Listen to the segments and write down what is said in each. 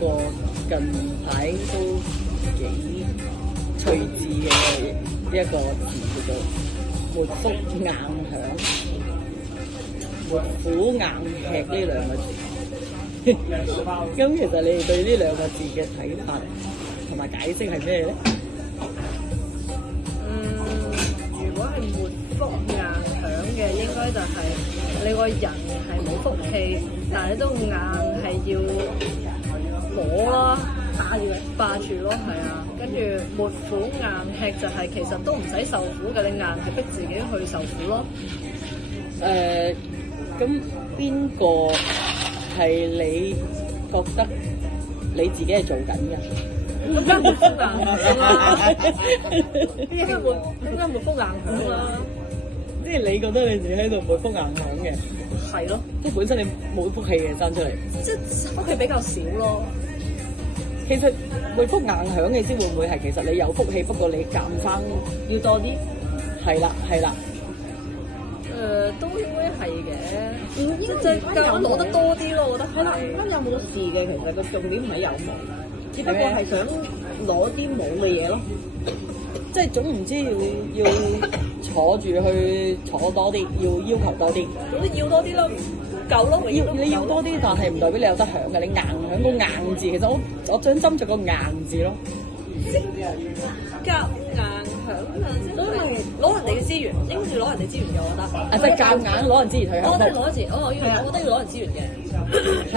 個近排都幾趣致嘅一個字叫做沒腹硬響、沒苦硬吃呢兩個字。咁其實你哋對呢兩個字嘅睇法同埋解釋係咩咧？如果係沒腹硬響嘅，應該就係你個人係冇福氣，但係你都硬係要攞啦，霸住咯，係啊。跟住沒苦硬吃就係其實都唔使受苦嘅，你硬係逼自己去受苦咯。咁邊個係你覺得你自己係做緊嘅？咁梗係沒腹硬響啦，應該沒腹硬響啦。即係你覺得你自己喺度沒腹硬響嘅？係咯，即係本身你冇福氣嘅生出嚟，即係福氣比較少咯。其實沒腹硬響嘅先會唔會係其實你有福氣，不過你減生要多啲。係啦。都應該係嘅，即係攞得多啲咯，我覺得係啦，啱有冇事嘅，其實個重點唔係有冇，只不過係想攞啲冇嘅嘢咯。即係總唔知要坐住去坐多啲，要求多啲。咁要多啲咯，唔夠咯，你要多啲，但係唔代表你有得響嘅。你硬響個硬字，其實我想斟酌個硬字咯。夾硬響都係攞人哋嘅資源，應該要攞人哋資源嘅，我覺得。即係夾硬攞人資源去響。我覺得攞資源，我覺得要攞人資源嘅。係。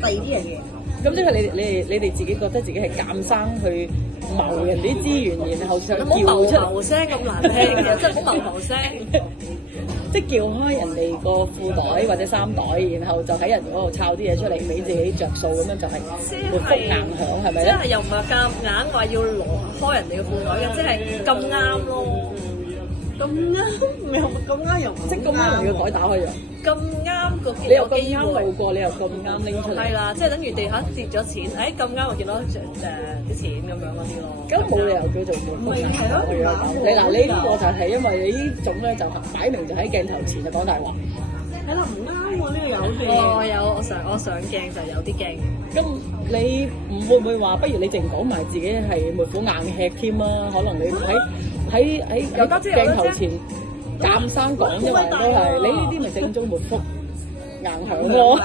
第二啲嘢嘅。咁即係你哋自己覺得自己係鑑生去謀人啲資源，然後想叫出謀聲咁難聽嘅，即係唔好謀聲。即係撬開人哋個褲袋或者衫袋，然後就喺人嗰度抄啲嘢出嚟俾自己着數，咁樣就係沒腹硬響，係咪咧？即係又唔係夾硬話要攞開人哋嘅褲袋嘅，即係咁啱咯。咁啱又咁啱又即係咁啱人嘅袋打開咗，咁啱個你又咁啱路過，你又咁啱拎出嚟。係啦，即係等於地下跌咗錢，咁啱我見到啲錢咁樣嗰啲咯。咁冇理由叫做沒腹硬響。你呢個就係因為你呢種咧就擺明就喺鏡頭前就講大話。係啦，唔啱喎，呢個有嘅。我上鏡就有啲驚。咁你唔會唔會話，不如你淨講埋自己係沒苦硬吃添啊？可能你喺鏡頭前鑑生講，因為都係你呢啲咪正宗沒腹硬響咯。